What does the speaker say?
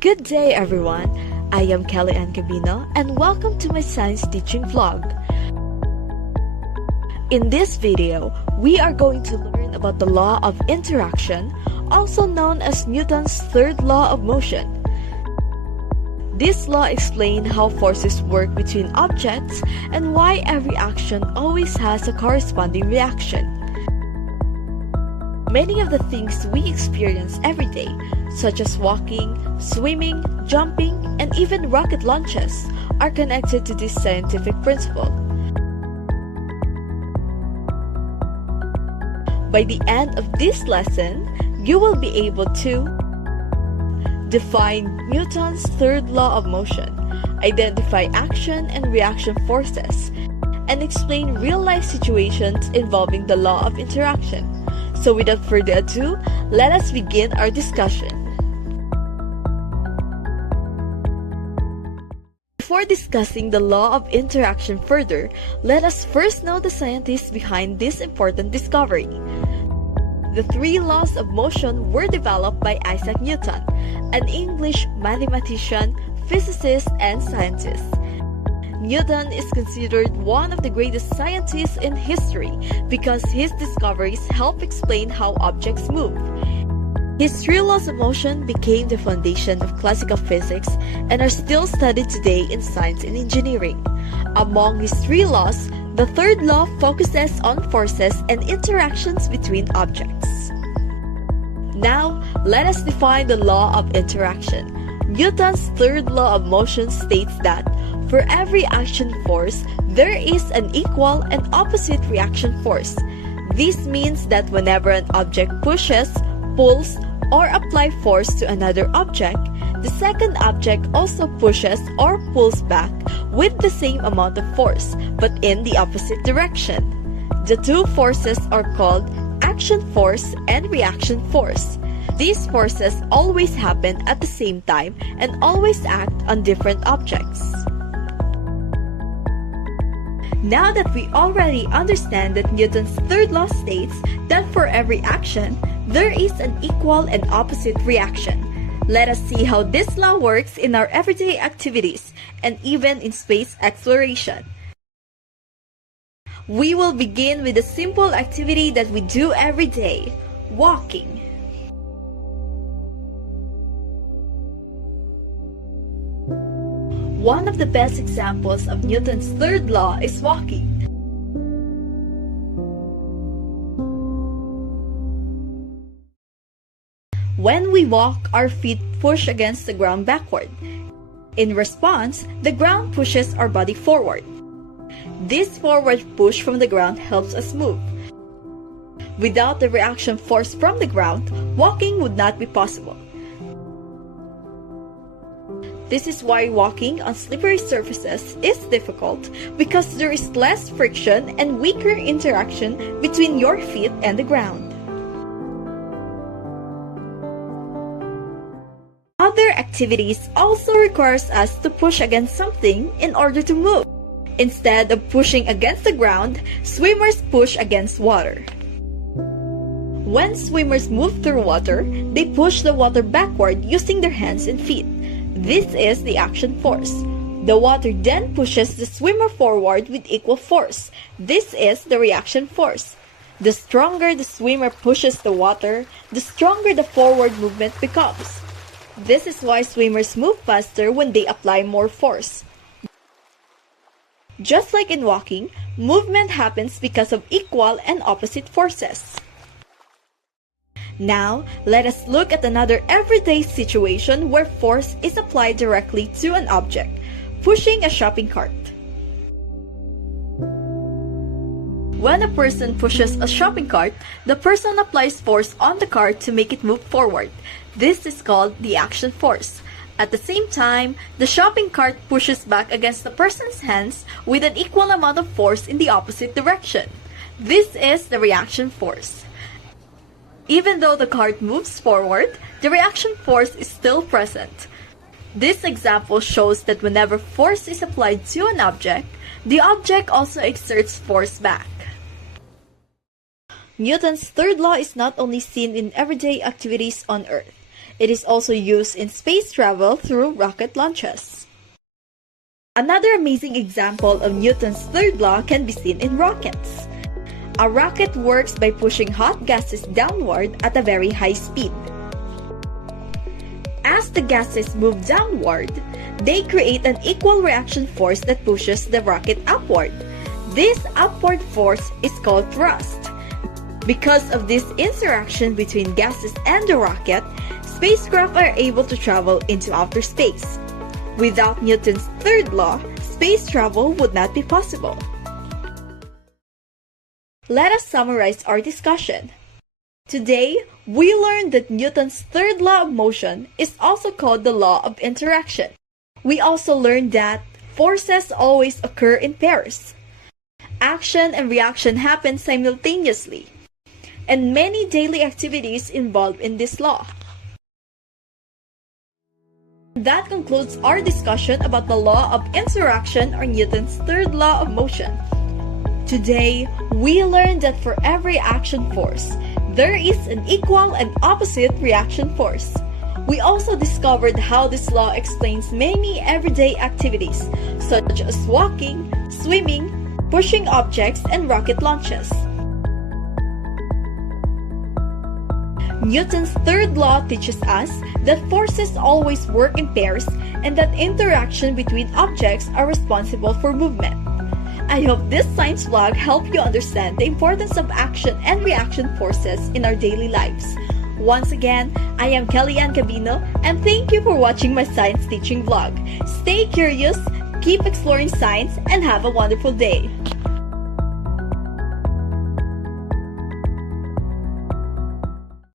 Good day everyone, I am Kelly Ann Cabino and welcome to my science teaching vlog. In this video, we are going to learn about the law of interaction, also known as Newton's third law of motion. This law explains how forces work between objects and why every action always has a corresponding reaction. Many of the things we experience every day, such as walking, swimming, jumping, and even rocket launches, are connected to this scientific principle. By the end of this lesson, you will be able to define Newton's third law of motion, identify action and reaction forces, and explain real-life situations involving the law of interaction. So without further ado, let us begin our discussion. Before discussing the law of interaction further, let us first know the scientists behind this important discovery. The three laws of motion were developed by Isaac Newton, an English mathematician, physicist, and scientist. Newton is considered one of the greatest scientists in history because his discoveries help explain how objects move. His three laws of motion became the foundation of classical physics and are still studied today in science and engineering. Among his three laws, the third law focuses on forces and interactions between objects. Now, let us define the law of interaction. Newton's third law of motion states that for every action force, there is an equal and opposite reaction force. This means that whenever an object pushes, pulls, or applies force to another object, the second object also pushes or pulls back with the same amount of force, but in the opposite direction. The two forces are called action force and reaction force. These forces always happen at the same time and always act on different objects. Now that we already understand that Newton's third law states that for every action, there is an equal and opposite reaction. Let us see how this law works in our everyday activities and even in space exploration. We will begin with a simple activity that we do every day, walking. One of the best examples of Newton's third law is walking. When we walk, our feet push against the ground backward. In response, the ground pushes our body forward. This forward push from the ground helps us move. Without the reaction force from the ground, walking would not be possible. This is why walking on slippery surfaces is difficult because there is less friction and weaker interaction between your feet and the ground. Other activities also requires us to push against something in order to move. Instead of pushing against the ground, swimmers push against water. When swimmers move through water, they push the water backward using their hands and feet. This is the action force. The water then pushes the swimmer forward with equal force. This is the reaction force. The stronger the swimmer pushes the water, the stronger the forward movement becomes. This is why swimmers move faster when they apply more force. Just like in walking, movement happens because of equal and opposite forces. Now, let us look at another everyday situation where force is applied directly to an object, pushing a shopping cart. When a person pushes a shopping cart, the person applies force on the cart to make it move forward. This is called the action force. At the same time, the shopping cart pushes back against the person's hands with an equal amount of force in the opposite direction. This is the reaction force. Even though the cart moves forward, the reaction force is still present. This example shows that whenever force is applied to an object, the object also exerts force back. Newton's third law is not only seen in everyday activities on Earth. It is also used in space travel through rocket launches. Another amazing example of Newton's third law can be seen in rockets. A rocket works by pushing hot gases downward at a very high speed. As the gases move downward, they create an equal reaction force that pushes the rocket upward. This upward force is called thrust. Because of this interaction between gases and the rocket, spacecraft are able to travel into outer space. Without Newton's third law, space travel would not be possible. Let us summarize our discussion. Today, we learned that Newton's third law of motion is also called the law of interaction. We also learned that forces always occur in pairs. Action and reaction happen simultaneously, and many daily activities involved in this law. That concludes our discussion about the law of interaction or Newton's third law of motion. Today, we learned that for every action force, there is an equal and opposite reaction force. We also discovered how this law explains many everyday activities, such as walking, swimming, pushing objects, and rocket launches. Newton's third law teaches us that forces always work in pairs and that interaction between objects are responsible for movement. I hope this science vlog helped you understand the importance of action and reaction forces in our daily lives. Once again, I am Kellyanne Cabino, and thank you for watching my science teaching vlog. Stay curious, keep exploring science, and have a wonderful day.